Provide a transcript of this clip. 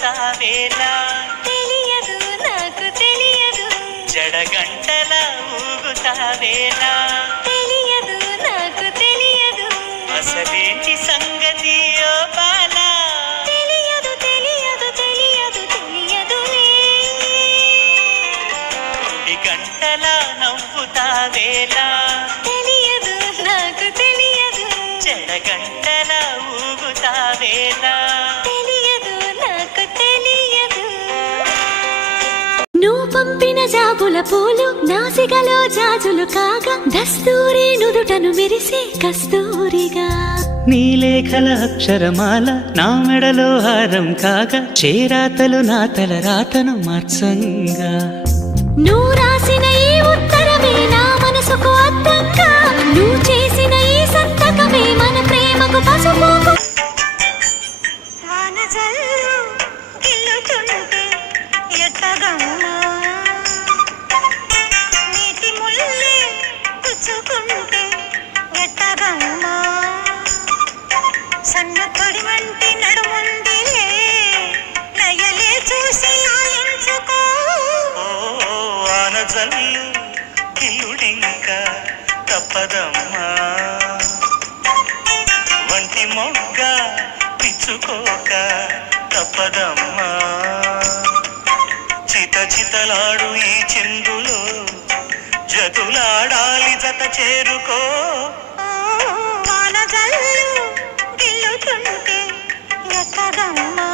నవ్వుతావేలా తెలియదు నాకు తెలియదు జడగంటల ఊగుతావేలా తెలియదు నాకు తెలియదు అసలేంటి సంగతి ఓ బాలా తెలియదు తెలియదు తెలియదు తెలియదులే గుడి గంటల నవ్వుతావేలా తెలియదు నాకు తెలియదు జడగంటల ఊగుతావేలా తెలియదు నాకు తెలియదు నువ్వు పంపిన జాబుల పూలు నాసికలో జాజులు కాగా దస్తూరి నుదుటను మెరిసే కస్తూరిగా నీలేఖల అక్షరమాల నా మెడలో హారం కాగా చేరాతలు నా తల రాతను మార్చంగా నువ్వు రాసిన ఈ ఉత్తరమే నా మనసుకు అర్థంగా నువ్వు చేసిన ఈ సంతకమే మన ప్రేమకు పసుపు వానజల్లు గిల్లుతుంటే ఎట్టగమ్మా నీటి ముల్లే గుచ్చుకుంటే ఎట్టగమ్మా సన్న తొడి వంటి నడుముందిలే నయలే చూసి ఆలించుకో వానజల్లు కిల్లుడింకా తప్పదమ్మా వంటి మొగ్గ పిచ్చుకోక తప్పదమ్మా చిత చితలాడు ఈ చిందులో జతులాడాలి జత చేరుకో వానజల్లు గిల్లుతుంటే ఎట్టగమ్మా